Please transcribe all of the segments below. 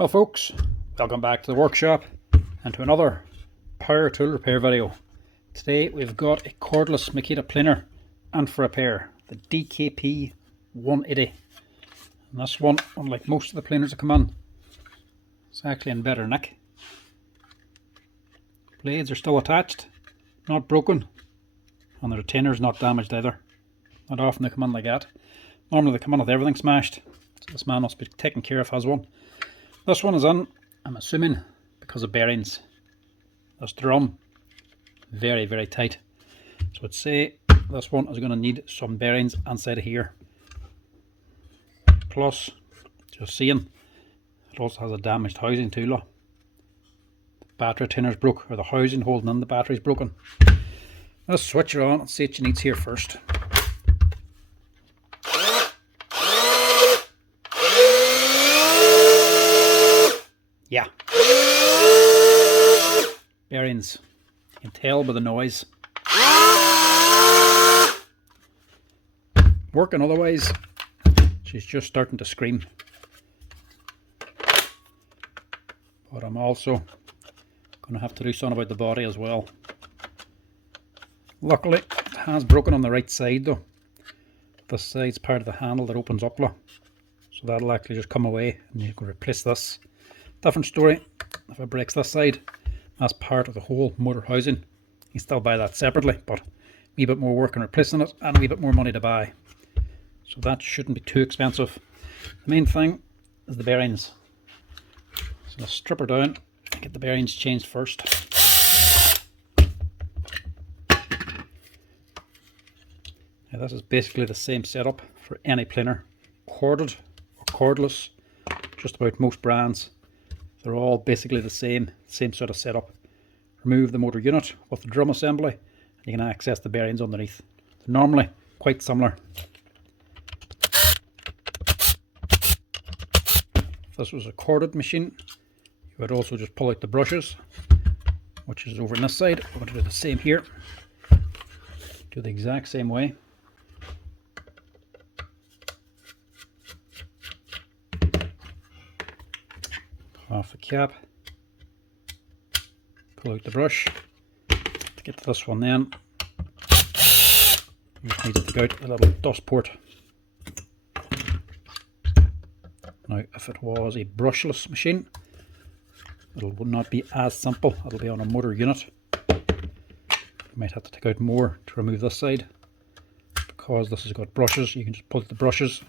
Well folks, welcome back to the workshop and to another power tool repair video. Today we've got a cordless Makita planer and for repair, the DKP 180. And this one, unlike most of the planers that come on, it's actually in better nick. Blades are still attached, not broken, and the retainer's not damaged either. Not often they come on like that. Normally they come on with everything smashed, so this man must be taken care of, has one. This one is in, I'm assuming, because of bearings. This drum, very tight. So I'd say this one is going to need some bearings inside of here. Plus, just seeing, it also has a damaged housing too. Look. The battery retainer's broke, or the housing holding in the battery's broken. Let's switch it on and see what she needs here first. Yeah. Bearings. You can tell by the noise. Working otherwise, she's just starting to scream. But I'm also going to have to do something about the body as well. Luckily, it has broken on the right side though. This side's part of the handle that opens up. So that'll actually just come away and you can replace this. Different story if it breaks this side. That's part of the whole motor housing. You can still buy that separately, but a wee bit more work in replacing it and a wee bit more money to buy. So that shouldn't be too expensive. The main thing is the bearings. So let's strip her down and get the bearings changed first. Now this is basically the same setup for any planer, corded or cordless, just about most brands. They're all basically the same sort of setup. Remove the motor unit with the drum assembly and you can access the bearings underneath. They're normally quite similar. If this was a corded machine, you would also just pull out the brushes, which is over on this side. I'm going to do the same here. Do the exact same way. Off the cap, pull out the brush. To get to this one then, you just need to take out a little dust port. Now if it was a brushless machine, it would not be as simple. It'll be on a motor unit. You might have to take out more to remove this side. Because this has got brushes, you can just pull out the brushes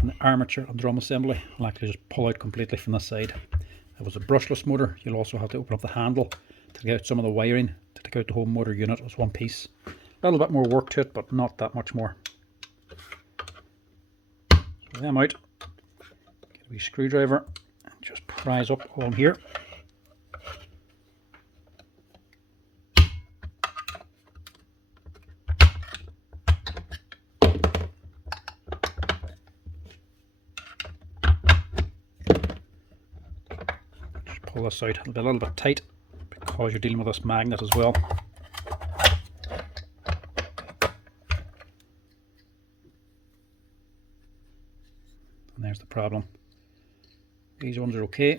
and the armature and drum assembly will actually just pull out completely from this side. If it was a brushless motor, you'll also have to open up the handle to take out some of the wiring to take out the whole motor unit as one piece. A little bit more work to it, but not that much more. So them out, get a wee screwdriver and just prise up on here. Pull this out. It'll be a little bit tight because you're dealing with this magnet as well. And there's the problem. These ones are okay.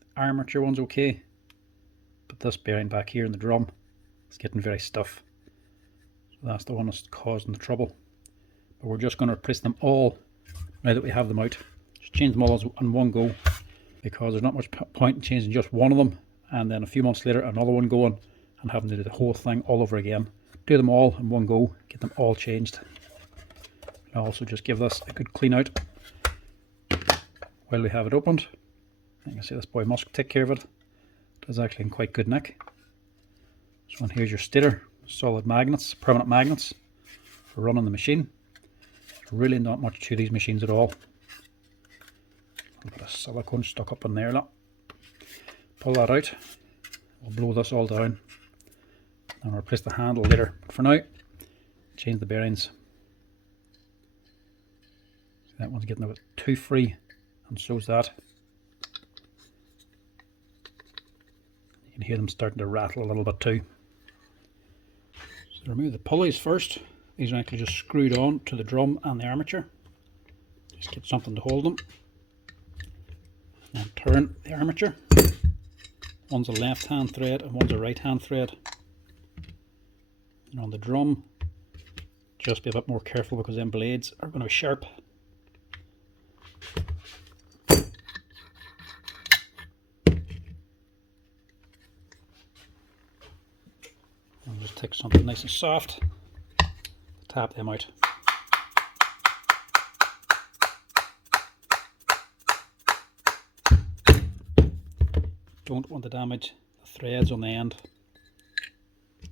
The armature one's okay. But this bearing back here in the drum is getting very stiff. So that's the one that's causing the trouble. But we're just going to replace them all now that we have them out. Just change them all in one go, because there's not much point in changing just one of them and then a few months later another one going and having to do the whole thing all over again. Do them all in one go, get them all changed. I'll also just give this a good clean out while we have it opened. You can see this boy must take care of it. It is actually in quite good nick. So here's your stator, solid magnets, permanent magnets for running the machine. There's really not much to these machines at all. A little bit of silicone stuck up in there. Look. Pull that out. We'll blow this all down and replace the handle later. But for now, change the bearings. That one's getting a bit too free, and so's that. You can hear them starting to rattle a little bit too. So remove the pulleys first. These are actually just screwed on to the drum and the armature. Just get something to hold them. And turn the armature. One's a left hand thread and one's a right hand thread. And on the drum, just be a bit more careful because them blades are going to be sharp. I'll just take something nice and soft, tap them out. Don't want to damage the threads on the end,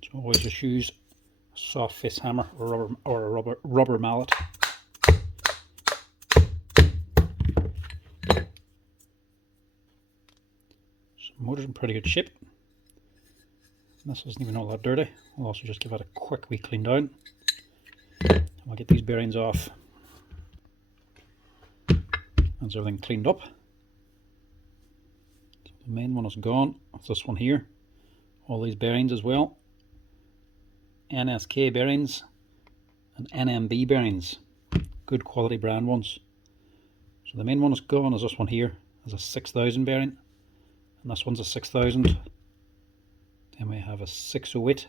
so always just use a soft face hammer or a rubber mallet. So the motor's in pretty good shape. This isn't even all that dirty. I'll also just give it a quick wee clean down. I'll get these bearings off. That's everything cleaned up. So the main one is gone. It's this one here. All these bearings as well. NSK bearings and NMB bearings. Good quality brand ones. So the main one is gone is this one here. It's a 6000 bearing. And this one's a 6000. Then we have a 608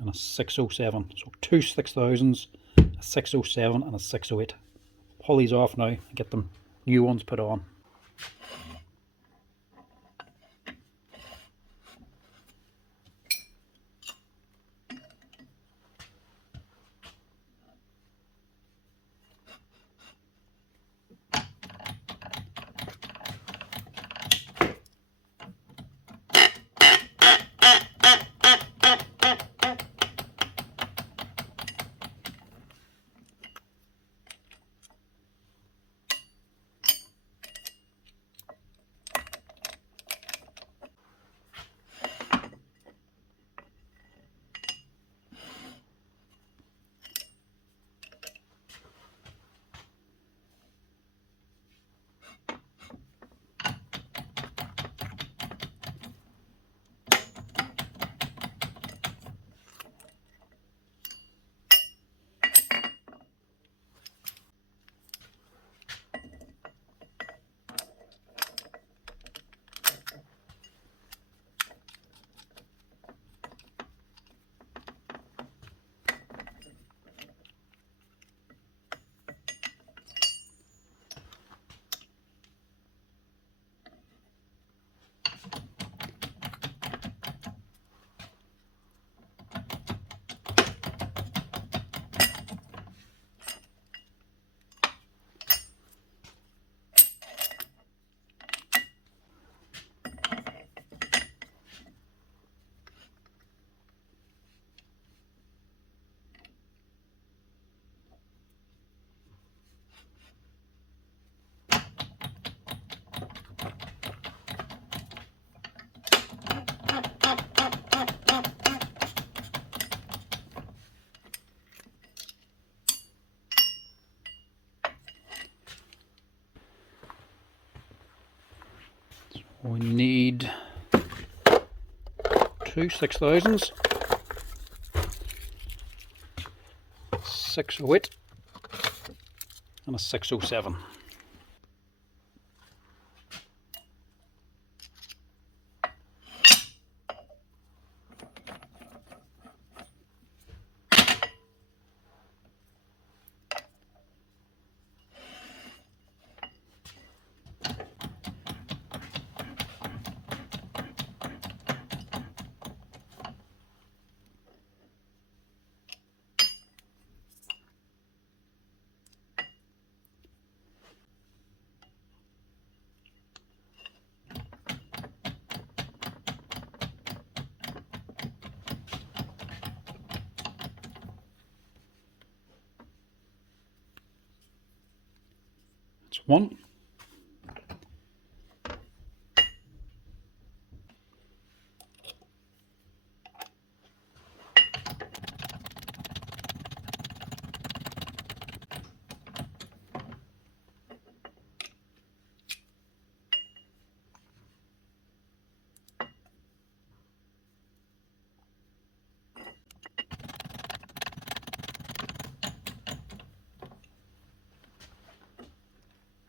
and a 607. So two 6000s, a 607 and a 608. Pull these off now and get them new ones put on. We need two 6000s, 608 and a 607. That's one.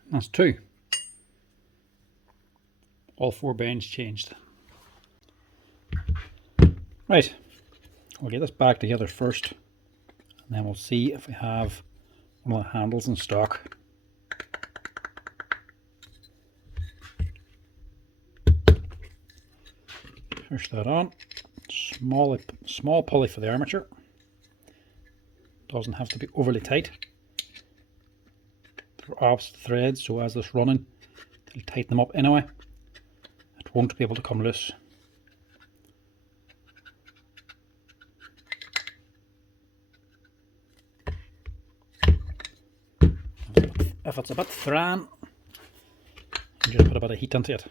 That's two. all 4 bearings changed. Right, we'll get this back together first, and then we'll see if we have one of the handles in stock. Push that on. Small pulley for the armature. Doesn't have to be overly tight. They're opposite threads, so as this running, it'll tighten them up anyway. It won't be able to come loose. If it's a bit thran, you just put a bit of heat into it.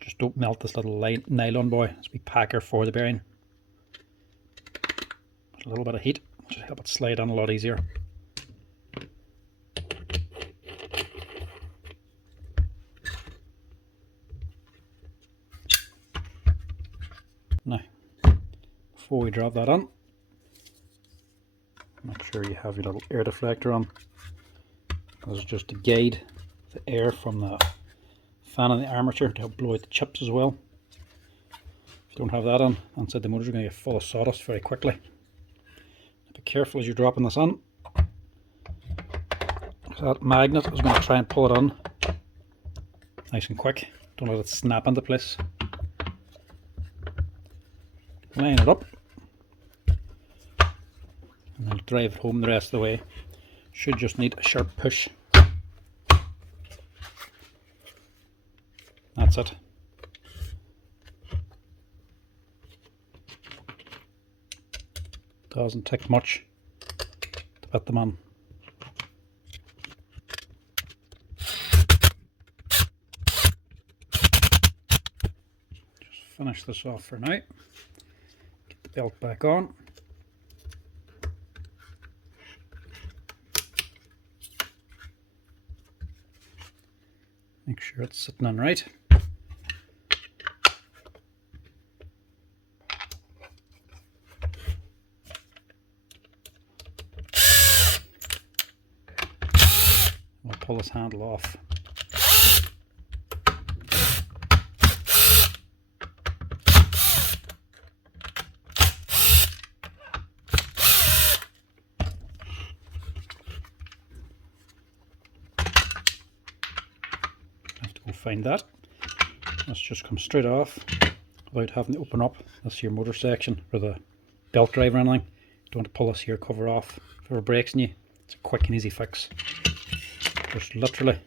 Just don't melt this little nylon boy. It's a wee packer for the bearing. Put a little bit of heat, which will help it slide on a lot easier. Now, before we drop that on, make sure you have your little air deflector on. This is just to guide the air from the fan on the armature to help blow out the chips as well. If you don't have that on, inside the motor is going to get full of sawdust very quickly. Be careful as you're dropping this on. That magnet is going to try and pull it on nice and quick. Don't let it snap into place. Line it up, and then drive it home the rest of the way. Should just need a sharp push. That's it. Doesn't take much to put them on. Just finish this off for now. Get the belt back on. Make sure it's sitting on right. We'll pull this handle off. Find that. Let's just come straight off without having to open up. This is your motor section or the belt drive or anything. You don't want to pull this here cover off. If it ever breaks on you, it's a quick and easy fix. Just literally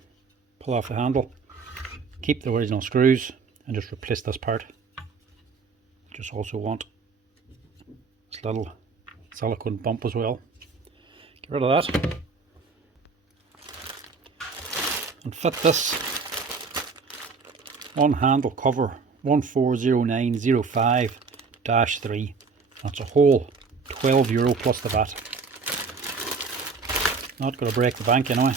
pull off the handle, keep the original screws, and just replace this part. Just also want this little silicone bump as well. Get rid of that and fit this one handle cover 140905-3. That's a whole €12 plus the VAT. Not going to break the bank anyway.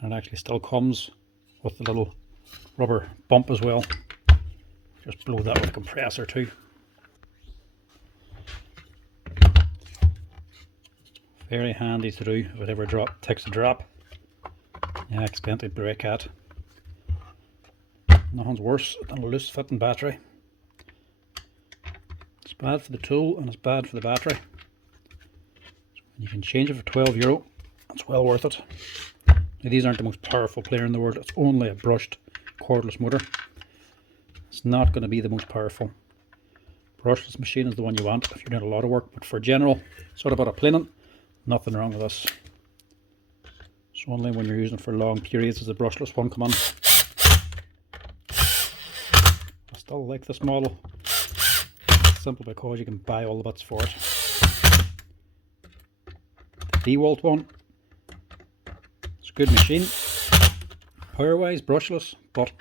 And it actually still comes with the little rubber bump as well. Just blow that with a compressor too. Very handy to do if it ever takes a drop. You accidentally break at. Nothing's worse than a loose fitting battery. It's bad for the tool and it's bad for the battery. So you can change it for €12. It's well worth it. Now, these aren't the most powerful player in the world. It's only a brushed cordless motor. It's not going to be the most powerful. Brushless machine is the one you want if you're doing a lot of work, but for general sort of planing, nothing wrong with this. It's only when you're using it for long periods does the brushless one come on. I still like this model, simply because you can buy all the bits for it. The DeWalt one, it's a good machine, power wise, brushless, but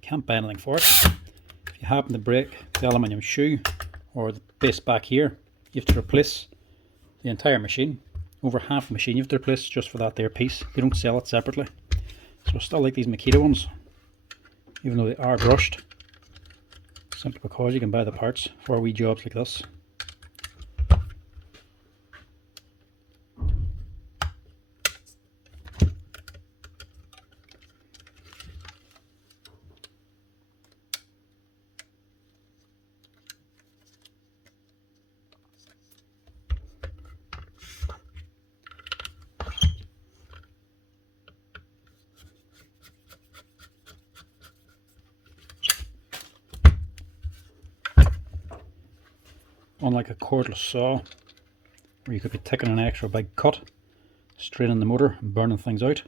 can't buy anything for it. If you happen to break the aluminium shoe or the base back here, you have to replace the entire machine. Over half the machine you have to replace just for that there piece. They don't sell it separately. So I still like these Makita ones, even though they are brushed. simply because you can buy the parts for wee jobs like this. Unlike a cordless saw, where you could be taking an extra big cut, straining the motor and burning things out,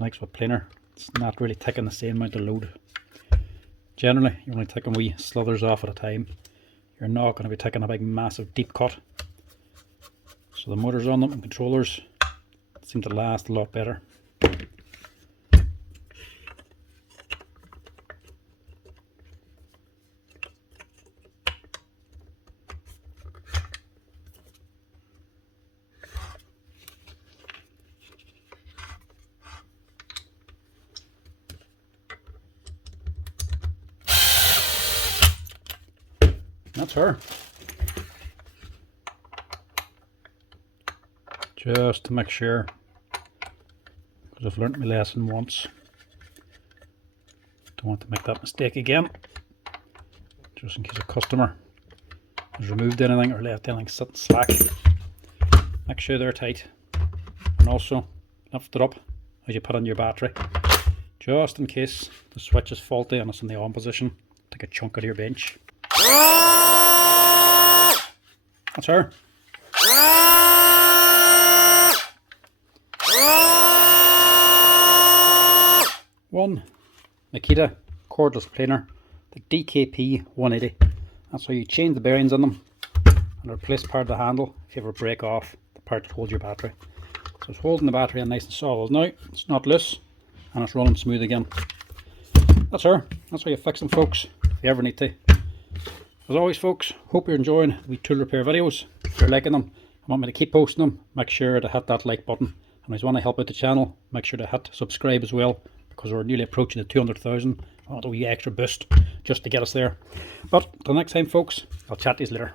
like with planer, it's not really taking the same amount of load. Generally, you're only taking wee slithers off at a time. You're not going to be taking a big massive deep cut. So the motors on them and controllers seem to last a lot better. That's her. Just to make sure, because I've learnt my lesson once. Don't want to make that mistake again. Just in case a customer has removed anything or left anything sitting slack. Make sure they're tight. And also lift it up as you put in your battery. Just in case the switch is faulty and it's in the on position. Take a chunk out of your bench. That's her. One Makita cordless planer, the DKP 180. That's how you change the bearings on them and replace part of the handle if you ever break off the part that holds your battery. So it's holding the battery in nice and solid now. It's not loose and it's running smooth again. That's her. That's how you fix them, folks, if you ever need to. As always, folks, hope you're enjoying the tool repair videos. If you're liking them and want me to keep posting them, make sure to hit that like button. And if you want to help out the channel, make sure to hit subscribe as well, because we're nearly approaching the 200,000. I want a wee extra boost just to get us there. But until next time, folks, I'll chat to you later.